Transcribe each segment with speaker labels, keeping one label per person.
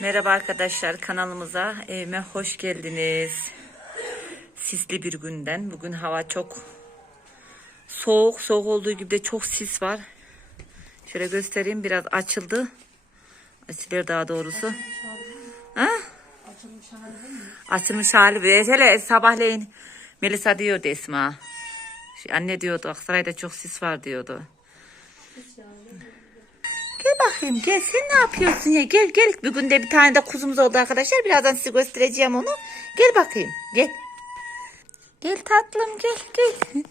Speaker 1: Merhaba arkadaşlar kanalımıza evime hoş geldiniz. Sisli bir günden. Bugün hava çok soğuk. Soğuk olduğu gibi de çok sis var. Şöyle göstereyim biraz açıldı. Açılıyor daha doğrusu. Açılmış hali. Böyle hele sabahleyin Melisa diyordu Esma. Anne diyordu Aksaray'da çok sis var diyordu. Gel bakayım gel sen ne yapıyorsun ya? Gel gel. Bugün de bir tane de kuzumuz oldu arkadaşlar. Birazdan size göstereceğim onu. Gel bakayım gel. Gel tatlım gel gel.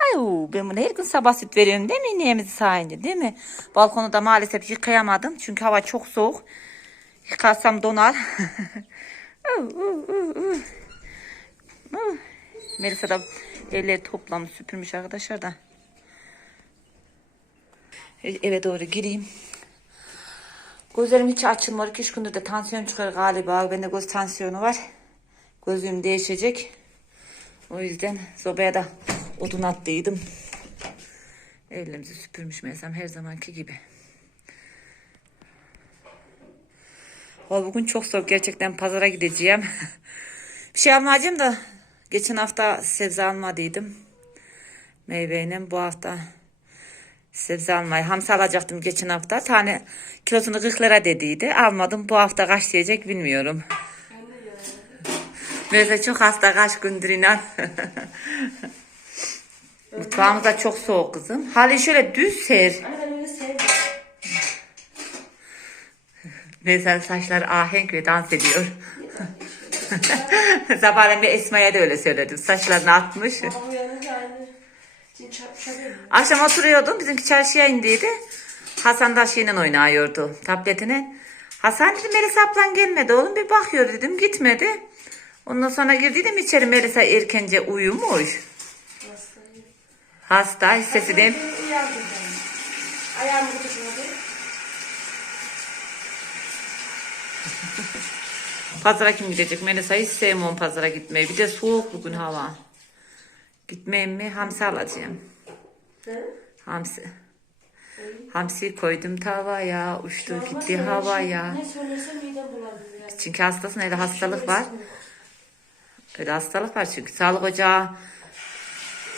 Speaker 1: Ay ben buna her gün sabah süt veriyorum değil mi? İneğimizi sayınca değil mi? Balkonu da maalesef yıkayamadım çünkü hava çok soğuk. Yıkarsam donar. Melisa da elleri toplamış süpürmüş arkadaşlar da. Eve doğru gireyim. Gözlerim hiç açılmıyor. İki üç gündür de tansiyon çıkıyor galiba. Bende göz tansiyonu var. Gözüm değişecek. O yüzden sobaya da odun attıydım. Ellerimizi süpürmüş meysem her zamanki gibi. O bugün çok soğuk gerçekten pazara gideceğim. bir şey almayacağım da geçen hafta sebze almadıydım. Meyveyle bu hafta sebze almayı. Hamsi alacaktım geçen hafta. Tane kilosunu 40 lira dediydi. Almadım. Bu hafta kaç diyecek bilmiyorum. Mesela çok hasta kaç gündür inan. Mutfağımız da çok soğuk kızım. Hali şöyle düz ser. Mesela saçlar ahenk ve dans ediyor. Sabahleyin bir Esma'ya da öyle söyledim. Saçlarını atmış. Akşam oturuyordum. Bizimki çarşıya indiydi. Hasan da şeyle oynuyordu tabletine. Hasan dedim Melisa ablan gelmedi oğlum bir bakıyor dedim gitmedi. Ondan sonra girdiydim içeri Melisa erkence uyumuş. Hasta sesi de
Speaker 2: Uyandım ben. Ayağımı
Speaker 1: pazara kim gidecek? Melisa hiç sevmiyorum pazara gitmeyi. Bir de soğuk bugün hava. Gitmeyeyim mi? Hamsi alacağım.
Speaker 2: Hı?
Speaker 1: Hamsi. Hamsi koydum tavaya, uçtu
Speaker 2: Olmaz
Speaker 1: gitti
Speaker 2: öyle
Speaker 1: havaya.
Speaker 2: şey. Ne söylesem midem bulanır ya.
Speaker 1: Çünkü hastasın öyle hastalık var. Öyle hastalık var çünkü sağlık ocağı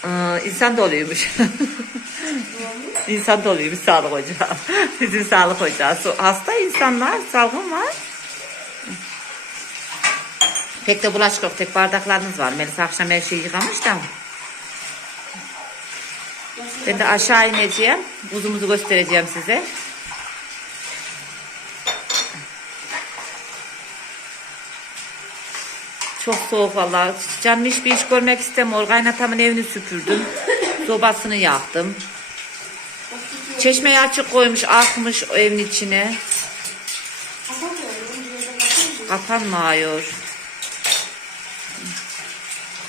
Speaker 1: e, insan doluymuş. insan doluymuş sağlık ocağı. Bizim sağlık ocağı. Hasta insanlar, salgın var. Pek de bulaşık yok. Tek bardaklarınız var. Melisa akşam her şeyi yıkamış da. Ben de aşağı ineceğim. Buzumuzu göstereceğim size. Çok soğuk vallahi. Canım hiçbir iş görmek istemiyor. Kaynatamın evini süpürdüm. Sobasını yaktım. Çeşmeyi açık koymuş, akmış o evin içine. Kapanmıyor.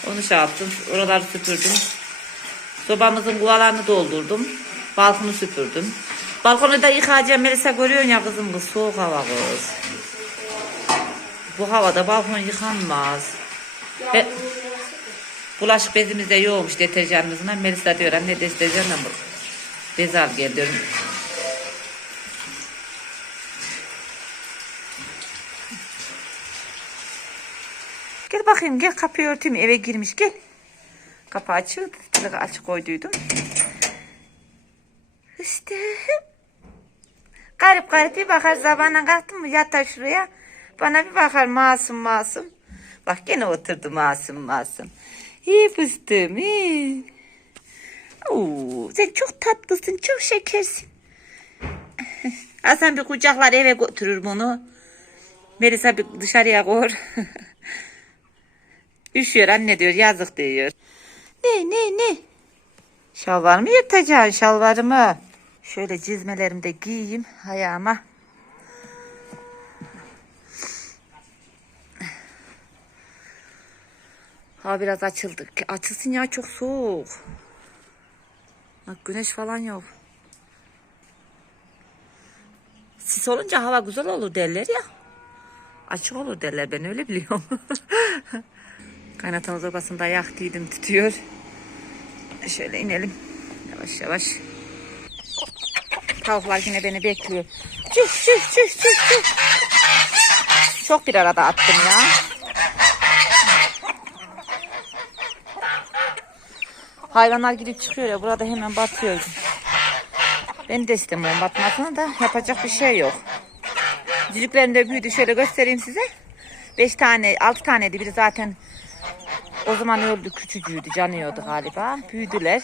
Speaker 1: Onu şey yaptım. Oraları süpürdüm. Sobamızın kuvalarını doldurdum. Balkonu süpürdüm. Balkonu da yıkayacağım. Melisa görüyorsun ya kızım kız soğuk hava kız. Bu havada balkon yıkanmaz. Ve bulaşık bezimiz de yoğmuş deterjanımızla. Melisa diyor anne deterjanla mı? Bez al gel diyorum. Gel bakayım gel kapıyı örteyim eve girmiş gel. Kapı açık. Telefonu açık koyduydum. İşte. Garip garip bir bakar zamanla kalktım mı şuraya. Bana bir bakar masum masum. Bak gene oturdu masum masum. İyi fıstığım iyi. Oo, sen çok tatlısın çok şekersin. Hasan bir kucaklar eve götürür bunu. Melisa bir dışarıya koy. Üşüyor anne diyor yazık diyor. Ne ne ne? Şalvarımı yırtacaksın şalvarımı. Şöyle cizmelerimi de giyeyim ayağıma. Ha biraz açıldı. Açılsın ya çok soğuk. Bak güneş falan yok. Sis olunca hava güzel olur derler ya. Açık olur derler ben öyle biliyorum. Kaynatan sobasında yaktıydım tutuyor. Şöyle inelim. Yavaş yavaş. Tavuklar yine beni bekliyor. Çık çık çık çık çık. çok bir arada attım ya. Hayvanlar gidip çıkıyor ya burada hemen batıyor. Ben de istemiyorum batmasını da yapacak bir şey yok. Cücüklerim de büyüdü şöyle göstereyim size. 5 tane 6 taneydi biri zaten o zaman öldü küçücüğüydü canıyordu galiba. Büyüdüler.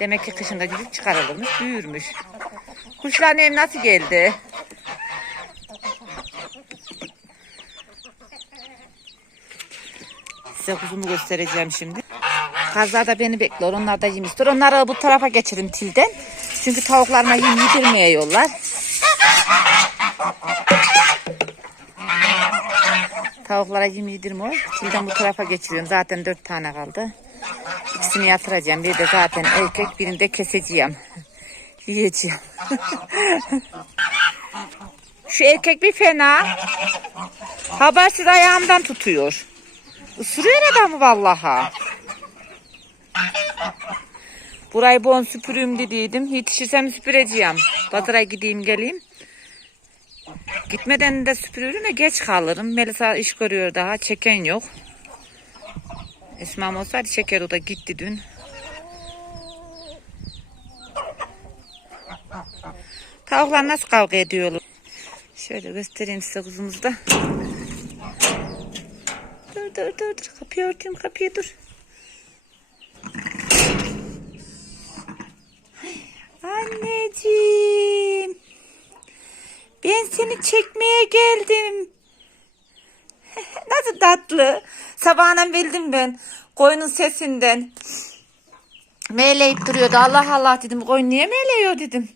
Speaker 1: Demek ki kışında cücük çıkarılırmış büyürmüş. Kuşların ev nasıl geldi? Size kuzumu göstereceğim şimdi. Kazlar da beni bekliyor. Onlar da yem istiyor. Onları bu tarafa geçirin tilden. Çünkü tavuklarına yem yedirmiyorlar. Tavuklara yem yedirmiyor. Tilden bu tarafa geçiriyorum. Zaten dört tane kaldı. İkisini yatıracağım. Bir de zaten erkek birini de keseceğim. Yiyeceğim. Şu erkek bir fena. Habersiz ayağımdan tutuyor. Isırıyor adamı vallaha. Burayı bon süpüreyim dediydim. Yetişirsem süpüreceğim. Pazara gideyim geleyim. Gitmeden de süpürürüm geç kalırım. Melisa iş görüyor daha. Çeken yok. Esma'm olsaydı çeker o da gitti dün. Tavuklar nasıl kavga ediyorlar? Şöyle göstereyim size kuzumuzu da. Dur dur dur dur. Kapıyı örteyim kapıyı dur. Anneciğim. Ben seni çekmeye geldim. Nasıl tatlı. Sabahından bildim ben. Koyunun sesinden. Meyleyip duruyordu. Allah Allah dedim. Koyun niye meyleyiyor dedim.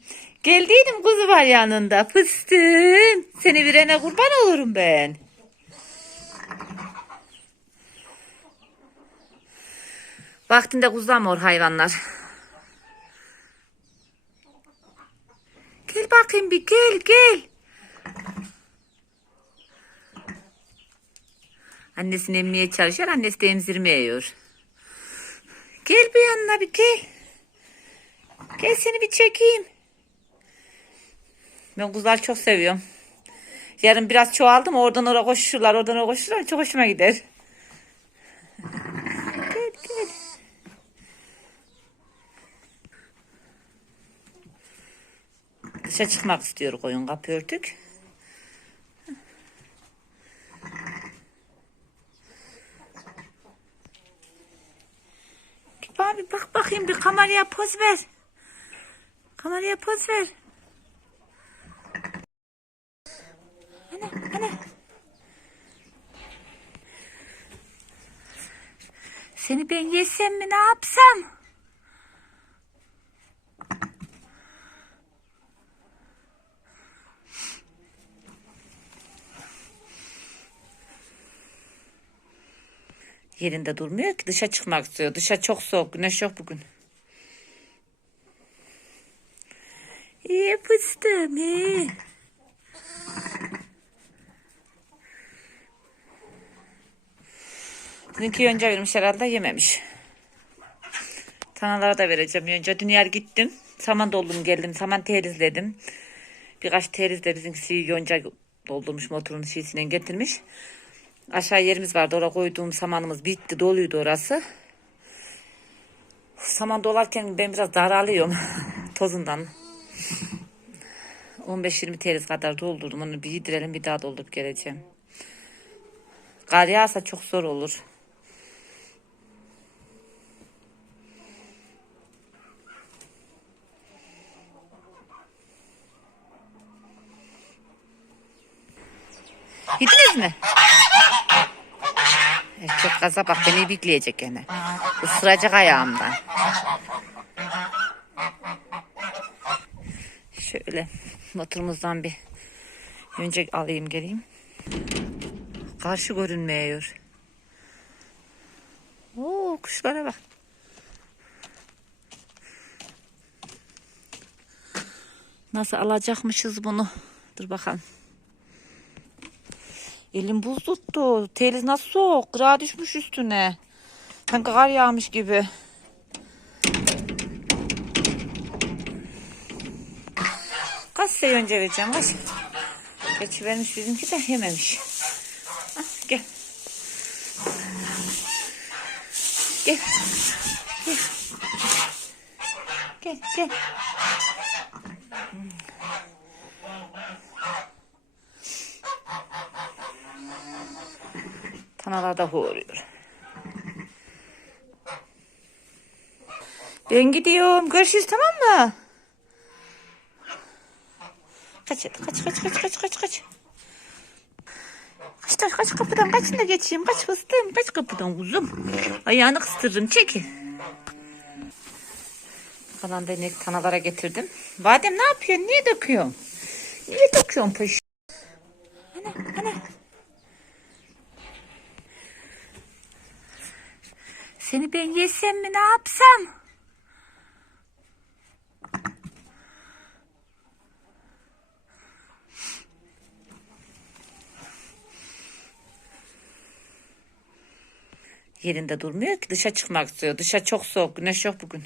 Speaker 1: Geldiydim kuzu var yanında. Fıstığım. Seni virene kurban olurum ben. Vaktinde kuzlamıyor hayvanlar. Gel bakayım bir gel gel. Annesini emmeye çalışıyor. Annesi de emzirmiyor. Gel bir yanına bir gel. Gel seni bir çekeyim. Ben kuzuları çok seviyorum. Yarın biraz çoğaldım. Oradan oraya koşuşurlar. Oradan oraya koşuşurlar. Çok hoşuma gider. Gel gel. Dışa çıkmak istiyor koyun kapı örtük. Bir bak bakayım bir kameraya poz ver. Kameraya poz ver. Ana ana. Seni ben yesem mi ne yapsam? Yerinde durmuyor ki dışa çıkmak istiyor. Dışa çok soğuk. Güneş yok bugün. İyi fıstığım iyi. Dünkü yonca vermiş herhalde yememiş. Tanalara da vereceğim yonca. Dün yer gittim. Saman doldum geldim. Saman terizledim. Birkaç terizle bizimkisi yonca doldurmuş motorun şişesinden getirmiş. Aşağı yerimiz vardı. Oraya koyduğum samanımız bitti. Doluydu orası. Saman dolarken ben biraz daralıyorum. Tozundan. 15-20 teriz kadar doldurdum. Onu bir yedirelim bir daha doldurup geleceğim. Kar yağsa çok zor olur. Yediniz mi? Erkek gaza bak beni bikleyecek gene. Isıracak ayağımdan. Şöyle motorumuzdan bir önce alayım geleyim. Karşı görünmüyor. Oo kuşlara bak. Nasıl alacakmışız bunu? Dur bakalım. Elim buz tuttu. Teliz nasıl soğuk. Kırağa düşmüş üstüne. Sanki kar yağmış gibi. Kaç sene önce vereceğim kaç. Geçi vermiş bizimki de yememiş. Gel. Gel. Gel. Gel gel. Tanalar da hoğuruyor. Ben gidiyorum. Görüşürüz tamam mı? Kaç kaç kaç kaç kaç kaç kaç. Kaç kaç kaç kapıdan kaçın da geçeyim. Kaç fıstığım kaç kapıdan uzun. Ayağını kıstırırım çekin. Kalan da inek tanalara getirdim. Badem ne yapıyorsun? Niye döküyorsun? Niye döküyorsun paşa? Ana ana. Seni ben yesem mi ne yapsam? Yerinde durmuyor ki dışa çıkmak istiyor. Dışa çok soğuk. Güneş yok bugün.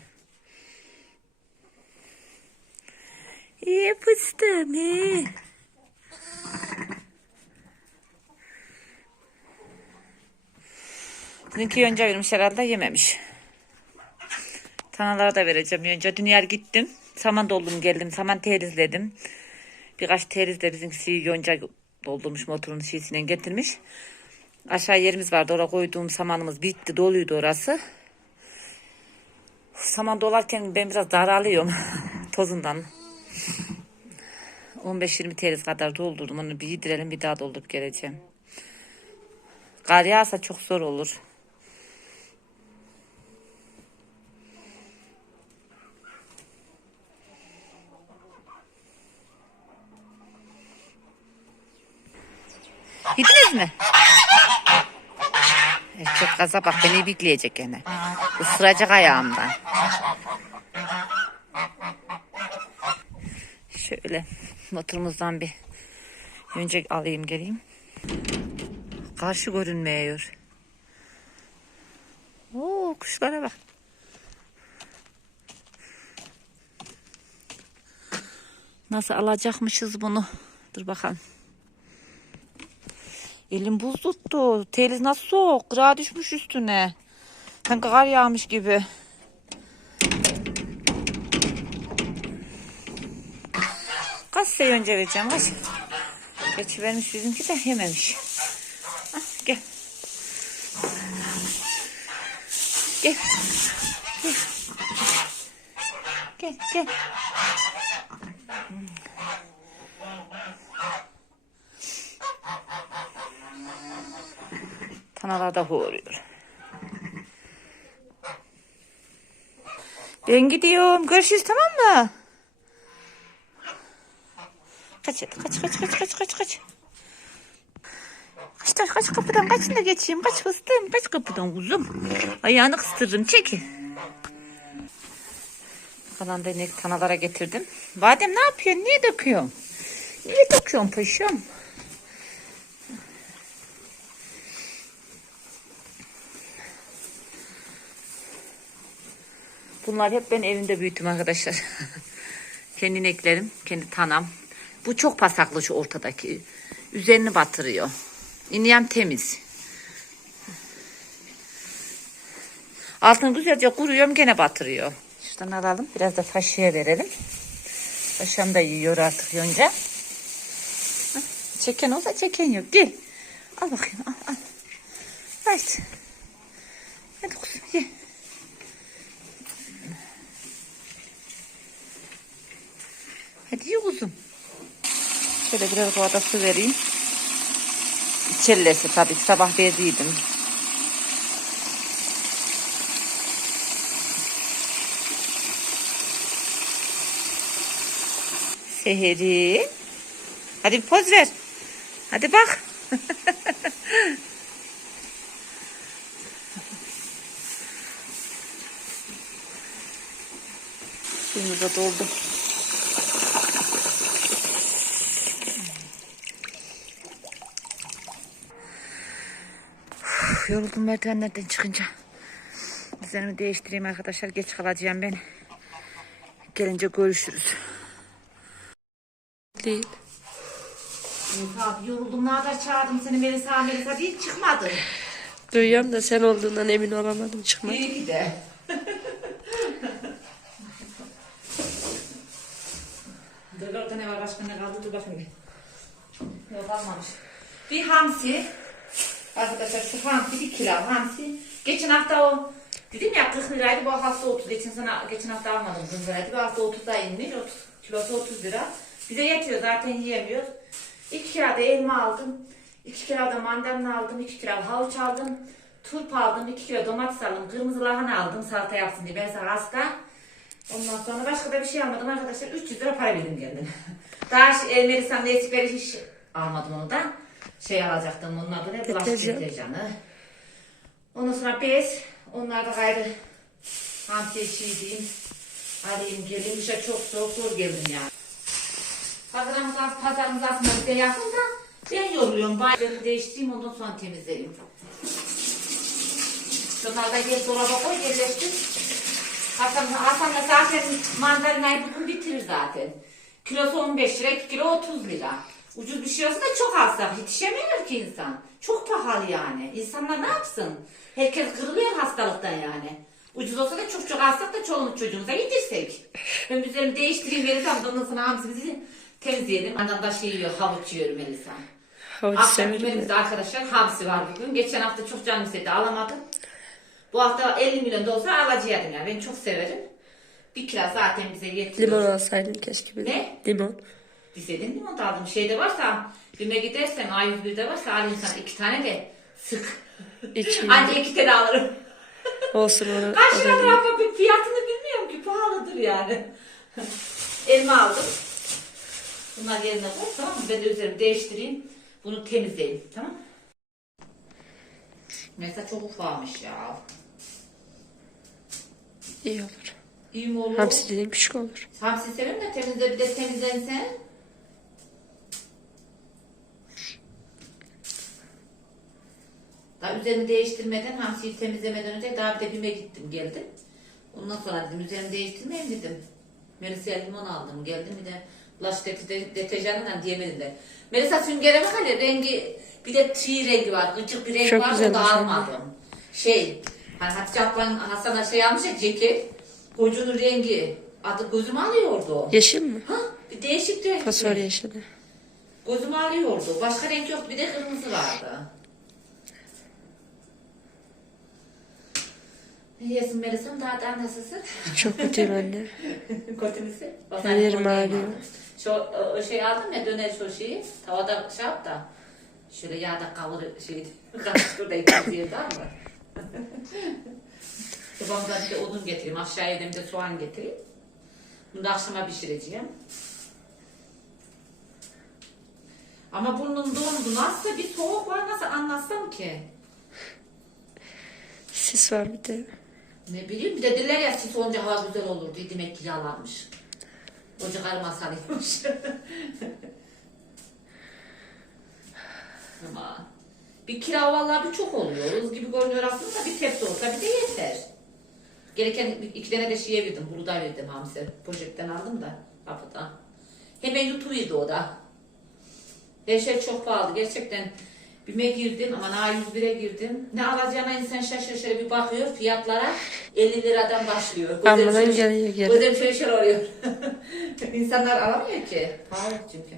Speaker 1: İyi fıstığım iyi. Dünkü yonca vermiş herhalde yememiş. Tanalara da vereceğim yonca. Dün yer gittim. Saman doldum geldim. Saman terizledim. Birkaç terizle bizimkisi yonca doldurmuş motorun şişine getirmiş. Aşağı yerimiz vardı. Oraya koyduğum samanımız bitti. Doluydu orası. Saman dolarken ben biraz daralıyorum. Tozundan. 15-20 teriz kadar doldurdum. Onu bir yedirelim bir daha doldurup geleceğim. Kar yağsa çok zor olur. Yediniz mi? Erkek gaza bak beni bikleyecek gene. Isıracak ayağımdan. Şöyle motorumuzdan bir önce alayım geleyim. Karşı görünmüyor. Oo kuşlara bak. Nasıl alacakmışız bunu? Dur bakalım. Elim buz tuttu. Teliz nasıl soğuk? Kırağa düşmüş üstüne. Sanki kar yağmış gibi. Kaç sayı önce vereceğim kaç? Geçi vermiş bizimki de yememiş. Ah, gel. Gel. Gel. Gel gel. Tanalar da hoğuruyor. Ben gidiyorum. Görüşürüz tamam mı? Kaç kaç kaç kaç kaç kaç kaç. Kaç kaç kaç kapıdan kaçın da geçeyim. Kaç fıstığım kaç kapıdan uzun. Ayağını kıstırırım çekin. Kalan da inek tanalara getirdim. Badem ne yapıyorsun? Niye döküyorsun? Niye döküyorsun paşam? Bunlar hep ben evimde büyüttüm arkadaşlar. kendi ineklerim, kendi tanam. Bu çok pasaklı şu ortadaki. Üzerini batırıyor. İniyem temiz. Altını güzelce kuruyorum gene batırıyor. Şuradan alalım. Biraz da taşıya verelim. Paşam da yiyor artık yonca. Çeken olsa çeken yok. Gel. Al bakayım al al. Haydi. Hadi kuzum ye. Hadi ye. Şöyle biraz kovada su vereyim. İçerlesi tabii sabah verdiydim. Seheri. Hadi bir poz ver. Hadi bak. Suyumuz da doldu. Uf, yoruldum merdivenlerden çıkınca. Düzenimi değiştireyim arkadaşlar. Geç kalacağım ben. Gelince görüşürüz. Değil. Abi yoruldum. Ne kadar çağırdım seni Melisa Melisa diye çıkmadın.
Speaker 3: Duyuyorum da sen olduğundan emin olamadım çıkmadım.
Speaker 1: İyi ki de. Dur orada ne var başka ne kaldı dur bakayım. Yok kalmamış. Bir hamsi. Arkadaşlar şu hamsi bir kilo hamsi. Geçen hafta o dedim ya 40 liraydı bu hafta 30. Geçen sene geçen hafta almadım 40 liraydı. Bu hafta 30'da inmiş. 30, kilosu 30 lira. Bize yetiyor zaten yiyemiyoruz. 2 kilo da elma aldım. 2 kilo da mandalina aldım. 2 kilo havuç aldım. Turp aldım. 2 kilo domates aldım. Kırmızı lahana aldım salata yapsın diye. Ben sana hasta. Ondan sonra başka da bir şey almadım arkadaşlar. 300 lira para verdim geldim. Daha şey, el Melisa'nın eksikleri hiç almadım onu da. Şey alacaktım onun adı ne? Bulaşık
Speaker 3: Deterjan.
Speaker 1: deterjanı. Ondan sonra bez. Onlar da gayrı hamsi şey diyeyim. Alayım geleyim. İşte çok soğuk zor geldim yani. Pazarımız, pazarımız aslında bize yakın da ben yoruluyorum. Bayramı değiştireyim ondan sonra temizleyeyim. Şunları da gel dolaba koy yerleştir. Hasan, Hasan da zaten mandalinayı bugün bitirir zaten. Kilosu 15 lira, 2 kilo 30 lira. Ucuz bir şey olsa da çok da yetişemiyor ki insan. Çok pahalı yani. İnsanlar ne yapsın? Herkes kırılıyor hastalıktan yani. Ucuz olsa da çok çok alsak da çoluğumuz çocuğumuza yedirsek. Ben üzerimi değiştireyim verirsem de ondan sonra hamsimizi temizleyelim. Annem da şey yiyor, havuç yiyor Melisa.
Speaker 3: Havuç severim.
Speaker 1: arkadaşlar hamsi var bugün. Geçen hafta çok canım istedi alamadım. Bu hafta 50 milyon da olsa alacaktım yani. Ben çok severim. Bir kilo zaten bize yetiyor.
Speaker 3: Limon alsaydın keşke bir de.
Speaker 1: Ne?
Speaker 3: Limon.
Speaker 1: Bize limon da aldım. Şeyde varsa, birine gidersem A101'de varsa alayım sana iki tane de sık.
Speaker 3: İçim.
Speaker 1: Anca iki tane alırım.
Speaker 3: Olsun onu.
Speaker 1: Kaç
Speaker 3: o da
Speaker 1: lira
Speaker 3: değil.
Speaker 1: bırakma bir fiyatını bilmiyorum ki pahalıdır yani. Elma aldım. Bunlar yerine koy tamam mı? Ben de üzerimi değiştireyim. Bunu temizleyeyim tamam mı? Mesela çok ufalmış ya.
Speaker 3: İyi olur.
Speaker 1: İyi mi olur?
Speaker 3: Hamsi dediğin küçük olur.
Speaker 1: Hamsi severim de temizle bir de temizlense. Daha üzerimi değiştirmeden, hamsiyi temizlemeden önce daha bir de bime gittim geldim. Ondan sonra dedim üzerimi değiştirmeyeyim dedim. Melisa limon aldım geldim bir de bulaşık dete- deterjanıyla diyemedim de. Melisa süngere bak hele rengi bir de tüy rengi var. Gıcık bir renk
Speaker 3: Çok
Speaker 1: var onu da
Speaker 3: şey.
Speaker 1: almadım. Şey hani Hatice ablanın Hasan'a şey almış ya ceket. Kocunun rengi. Adı gözüm alıyordu.
Speaker 3: Yeşil mi?
Speaker 1: Ha, bir değişik renk.
Speaker 3: Fosfor yeşili.
Speaker 1: Gözüm alıyordu. Başka renk yoktu. Bir de kırmızı vardı. Yiyorsun Melisa'm? Daha daha nasılsın?
Speaker 3: Çok kötüyüm anne.
Speaker 1: Kötümüsü.
Speaker 3: Her yerim ağrıyor.
Speaker 1: Şu o, şey aldım ya döner şu şeyi. Tavada şey yap da. Şöyle yağda kavur şey. Karıştır da ikimiz yedi ama. Babamdan bir de odun getireyim. Aşağıya da bir de soğan getireyim. Bunu da akşama pişireceğim. Ama burnum dondu. Nasıl bir soğuk var nasıl anlatsam ki?
Speaker 3: Sis var bir de.
Speaker 1: Ne bileyim bir de dediler ya sis olunca hava güzel olur diye demek ki yalanmış. Koca karı masalıymış. Ama bir kira vallahi bir çok oluyor. Iz gibi görünüyor aslında bir tepsi olsa bir de yeter. Gereken iki tane de şeye verdim. Buğday verdim hamsi. Poşetten aldım da kapıdan. Hemen yutuydu o da. Her şey çok pahalı. Gerçekten BİM'e girdim ama A101'e girdim. Ne alacağına insan şaşır şöyle bir bakıyor fiyatlara 50 liradan başlıyor. Gözüm
Speaker 3: Amadan
Speaker 1: şöyle-
Speaker 3: geliyor geri.
Speaker 1: Gözüm şöyle şöyle oluyor. İnsanlar alamıyor ki. Pahalı çünkü.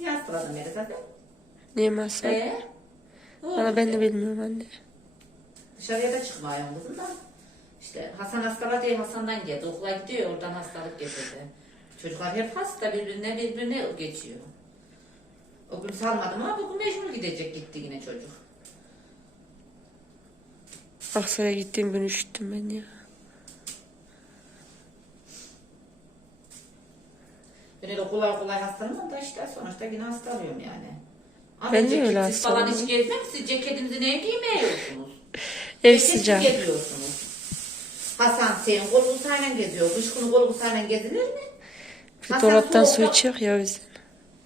Speaker 1: Yaz sıradım yere zaten.
Speaker 3: Niye masa?
Speaker 1: Ee?
Speaker 3: Valla ben de bilmiyorum anne.
Speaker 1: Dışarıya da çıkmıyorum kızım da. İşte Hasan hastalığı değil Hasan'dan geldi. Okula gidiyor oradan hastalık getirdi. Çocuklar hep hasta birbirine birbirine geçiyor. O gün salmadım ama bugün mecbur gidecek gitti yine çocuk.
Speaker 3: Aksaray'a gittiğim gün üşüttüm ben ya.
Speaker 1: Ben öyle kolay kolay hastalanmam da işte sonuçta yine hastalıyorum yani. Ama
Speaker 3: Ben de öyle
Speaker 1: falan hiç gezmem. Siz ceketinizi ne giymiyorsunuz?
Speaker 3: Ev
Speaker 1: Ceketsiz
Speaker 3: sıcak.
Speaker 1: geziyorsunuz. Hasan senin kolun sayla geziyor. Kuşkunun kolun sayla gezilir mi?
Speaker 3: Bir
Speaker 1: Hasan
Speaker 3: dolaptan su
Speaker 1: soğukta-
Speaker 3: içiyor ya o yüzden.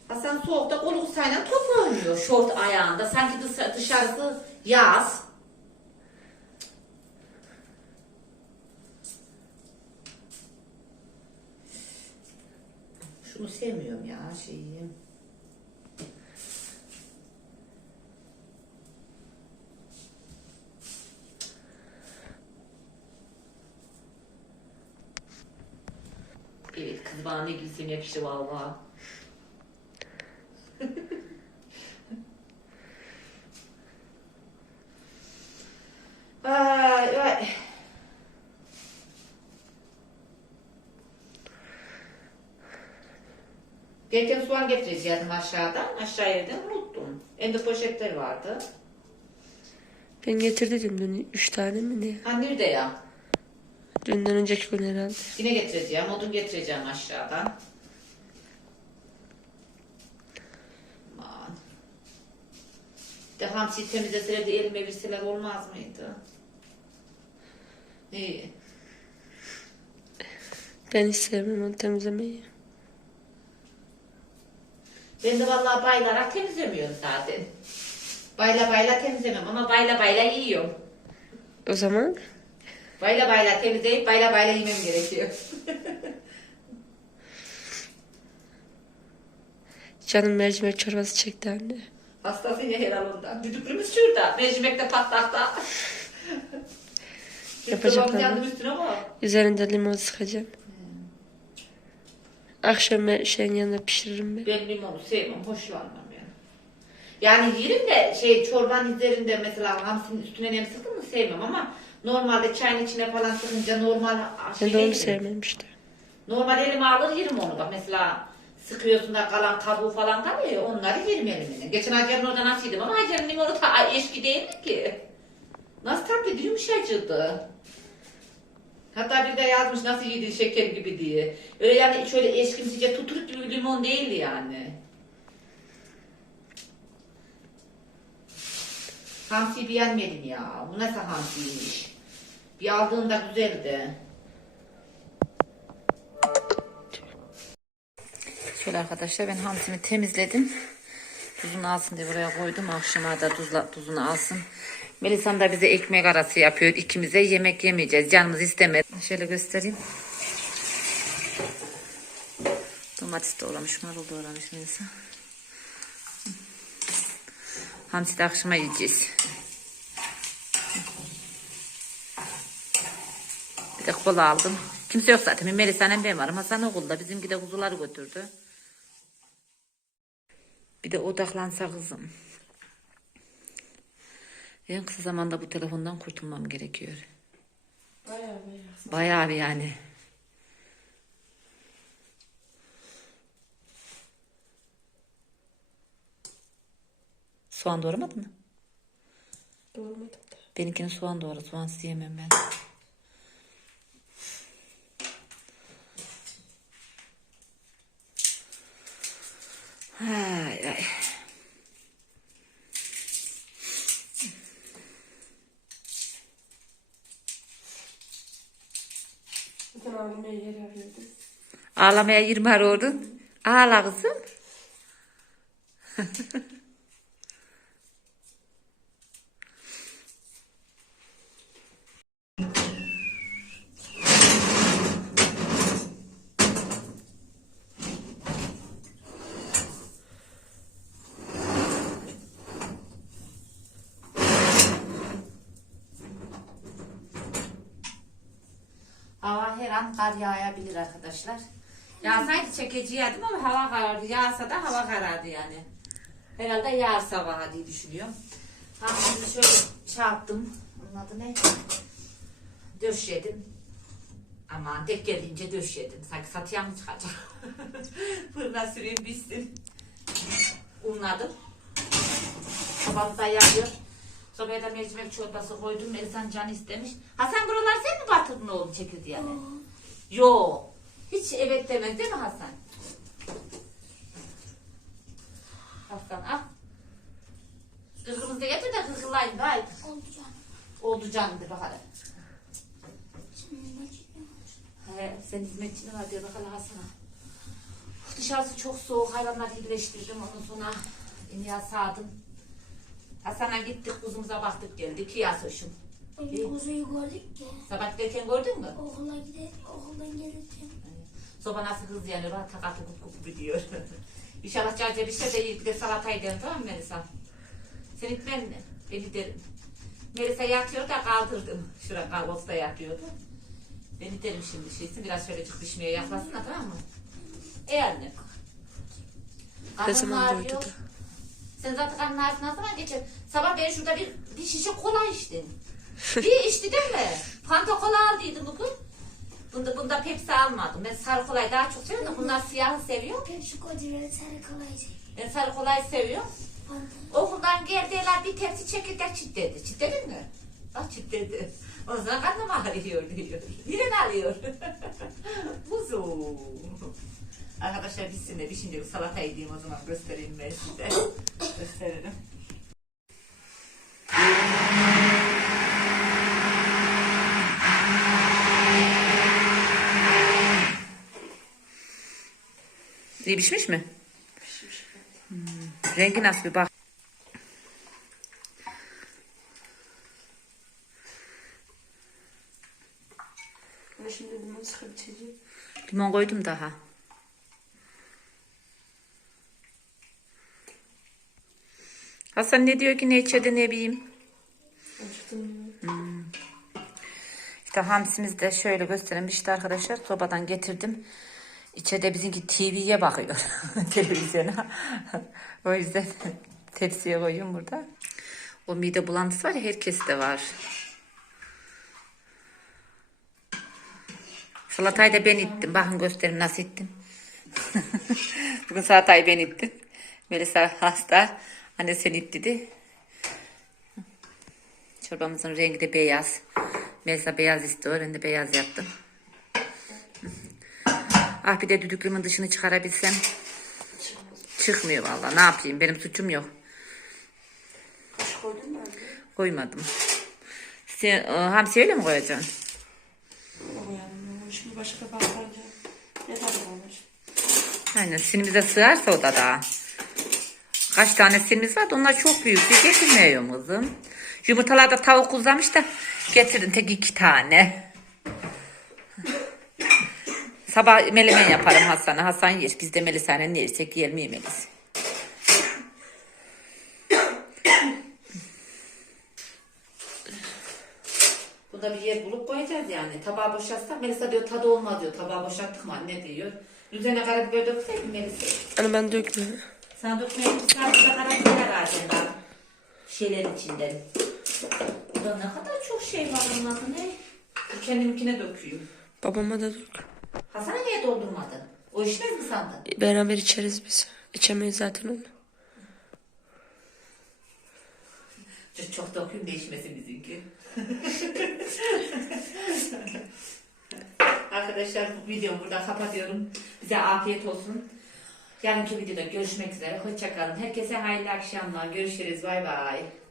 Speaker 1: Hasan soğukta kolun sayla top oynuyor. Şort ayağında. Sanki dışa- dışarısı yaz. Şunu sevmiyorum ya şeyi. Evet kız bana ne gülsün yakıştı valla. Ay ay. Geçen soğan getireceğim aşağıdan. Aşağı evden unuttum. Evde poşetler vardı.
Speaker 3: Ben getirdim dün üç tane mi ne?
Speaker 1: Ha nerede ya?
Speaker 3: Dünden önceki gün herhalde.
Speaker 1: Yine getireceğim. Odun getireceğim aşağıdan. Aman. De hamsi temizleseler de elime verseler olmaz mıydı? İyi.
Speaker 3: Ben hiç sevmem onu temizlemeyi.
Speaker 1: Ben de vallahi baylarak temizlemiyorum zaten. Bayla bayla temizlemem ama bayla bayla yiyorum.
Speaker 3: O zaman
Speaker 1: Bayla bayla temizleyip bayla bayla yemem gerekiyor.
Speaker 3: canım mercimek çorbası çekti anne.
Speaker 1: Hastası ya herhal ondan. Düdüklümüz şurada. Mercimekte patlakta.
Speaker 3: Yapacak
Speaker 1: Babam yandım
Speaker 3: ama.
Speaker 1: üstüne bak.
Speaker 3: Üzerinde limon sıkacağım. Akşam ben şeyin yanında pişiririm ben.
Speaker 1: Ben limonu sevmem, hoşlanmam yani. Yani yerim de şey çorbanın üzerinde mesela hamsinin üstüne nem sıkın mı sevmem ama normalde çayın içine falan sıkınca normal
Speaker 3: Ben
Speaker 1: şey
Speaker 3: de onu sevmem işte.
Speaker 1: Normal elime alır yerim onu bak mesela sıkıyorsun da kalan kabuğu falan kalıyor ya, onları yerim elimine. Geçen Hacer'in orada nasıl yedim ama Hacer'in limonu da eşki değil mi ki? Nasıl tatlı yumuşacıktı. Hatta bir de yazmış nasıl yedi şeker gibi diye. Öyle yani şöyle eşkimsice tuturup gibi limon değildi yani. Hamsi beğenmedim ya. Bu nasıl hamsiymiş? Bir aldığında güzeldi. Şöyle arkadaşlar ben hamsimi temizledim. Tuzunu alsın diye buraya koydum. Akşama da tuzla, tuzunu alsın. Melisa'm da bize ekmek arası yapıyor. İkimize yemek yemeyeceğiz. Canımız istemedi. Şöyle göstereyim. Domates doğramış, marul doğramış Melisa. Hamsi de akşama yiyeceğiz. De kola aldım. Kimse yok zaten. Melisa'nın ben varım. Hasan okulda. Bizimki de kuzuları götürdü. Bir de odaklansa kızım. En kısa zamanda bu telefondan kurtulmam gerekiyor.
Speaker 3: Bayağı bayağı.
Speaker 1: Bayağı bir yani. Soğan doğramadın mı?
Speaker 3: Doğramadım da.
Speaker 1: Benimkini soğan doğra. Soğansız yemem ben. Ay, ay.
Speaker 3: Ağlamaya yer arıyordum.
Speaker 1: Ağlamaya 20 ara oldun. Ağla kızım. Hava her an kar yağabilir arkadaşlar. Yağsaydı çekeceğiydim ama hava karardı. Yağsa da hava karardı yani. Herhalde yağar sabaha diye düşünüyorum. Ha şöyle yaptım. Onun adı ne? Döşedim. Aman tek gelince döşedim. Sanki satıya mı çıkacak? Fırına süreyim bitsin. Unladım. Babam da. Sobaya da mercimek çorbası koydum. Elisan canı istemiş. Hasan buralar sen mi batırdın oğlum çekirdeğini? Yo. Hiç evet demez değil mi Hasan? Hasan al. Kırkımızı da getir de kırkılayın da haydi.
Speaker 4: Oldu canım.
Speaker 1: Oldu canım de bakalım. He, sen hizmetçini var diyor bakalım Hasan'a. Dışarısı çok soğuk hayvanları iyileştirdim ondan sonra ineğe sağdım. Hasan'a gittik kuzumuza baktık geldik Yasoş'um.
Speaker 4: Bugün kuzuyu gördük ki
Speaker 1: Sabah giderken gördün mü?
Speaker 4: okula gidelim, okuldan gelirken
Speaker 1: Soba nasıl hızlı yanıyor. Bana takatı kut kut gidiyor. İnşallah cacı bir şey de. Bir de salatayı derim tamam mı Melisa? Sen git ben de. Ben giderim. Melisa yatıyor da kaldırdım. Şuraya kahvaltıda yatıyordu. Ben giderim şimdi şeysi. Biraz şöyle çık pişmeye yaklaşsın da tamam mı? Ey anne.
Speaker 3: Ne zaman
Speaker 1: ağrıyor.
Speaker 3: doydu da.
Speaker 1: Sen zaten karnın ağrısına ne zaman geçer? Sabah ben şurada bir, bir şişe kola içtim. bir içti değil mi? Fanta kola aldıydım bugün. Bunda, bunda Pepsi almadım. Ben sarı kolayı daha çok seviyorum da bunlar siyahı seviyor.
Speaker 4: Pepsi kocaman sarı kolaycı.
Speaker 1: Ben sarı kolayı seviyorum. Okuldan geldiler bir tepsi çekirdek çitledi. Çitledin mi? Bak çitledi. O zaman karnım ağrıyor diyor. Yine ağrıyor. Muzu. Arkadaşlar bitsin de bir şimdi bir salata yediğim o zaman göstereyim ben size. Gösteririm. İyi pişmiş mi? Hmm, Rengi nasıl bir bak.
Speaker 3: Ben şimdi limon sıkıp içeceğim.
Speaker 1: Limon koydum daha. Hasan ne diyor ki içeride ne bileyim.
Speaker 3: Acıktım.
Speaker 1: İşte hamsimizi de şöyle göstereyim. İşte arkadaşlar sobadan getirdim. İçeride bizimki TV'ye bakıyor. Televizyona. o yüzden tepsiye koyuyorum burada. O mide bulantısı var ya herkeste var. Salatayı da ben ittim. Bakın göstereyim nasıl ittim. Bugün salatayı ben ittim. Melisa hasta. Anne sen it dedi. Çorbamızın rengi de beyaz. Melisa beyaz istiyor. Ben de beyaz yaptım. Ah bir de düdüklümün dışını çıkarabilsem. Çıkmıyor vallahi. Ne yapayım? Benim suçum yok. Koymadım. Sen, e, hamsi öyle mi koyacaksın?
Speaker 3: Koyalım. Şimdi başka. Ne tadı olmuş?
Speaker 1: Aynen sinimize sığarsa o da daha. Kaç tane sinimiz var da onlar çok büyük. Bir getirmiyorum kızım. Yumurtalarda tavuk uzamış da getirdim tek iki tane. Sabah melemen yaparım Hasan'a. Hasan yer. Biz de Melisa'yla ne yersek yiyelim yemeyiz. Burada bir yer bulup koyacağız yani. Tabağı boşaltsak Melisa diyor tadı olmaz diyor. Tabağı boşalttık mı anne diyor. Üzerine karabiber dökseydin Melisa.
Speaker 3: Anne ben dökmüyorum.
Speaker 1: Sana dökmeyin. Sadece karabiber ağacında. Şeylerin içinden. Burada ne kadar çok şey var onun adı ne? Kendiminkine döküyorum.
Speaker 3: Babama da dök.
Speaker 1: Hasan'a niye doldurmadın? O işmez mi sandın?
Speaker 3: Beraber içeriz biz. İçemeyiz zaten onu.
Speaker 1: Çok, çok döküyorum değişmesin bizimki. Arkadaşlar bu videomu burada kapatıyorum. Bize afiyet olsun. Yarınki videoda görüşmek üzere. Hoşçakalın. Herkese hayırlı akşamlar. Görüşürüz. Bay bay.